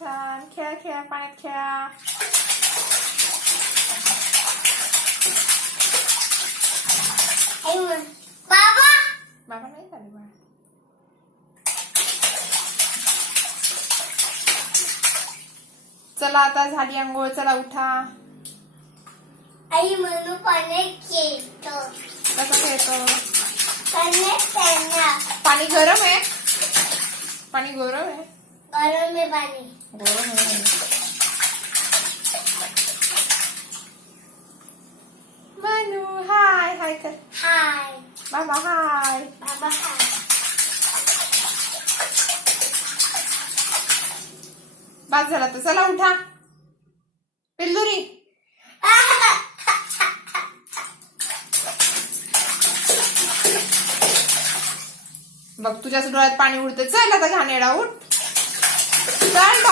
छान खेळा खेळा पाण्यात खेळा. बाबा बाबा नाही झाले बाळा. चला आता झाली अंघोळ. चला उठा. आई म्हणून पाण्यात खेळतो. कसं खेळतो? पाणी गरम आहे. पाणी गरम आहे. गरम आहे पाणी. गरम आहे. मनू हाय हाय कर. हाय बाबा हाय. बाबा हाय. बस झाला तर चला उठा. पिल्लुरी बघ तुझ्याच डोळ्यात पाणी उडते. चल आता घाणेरडा उठ. चल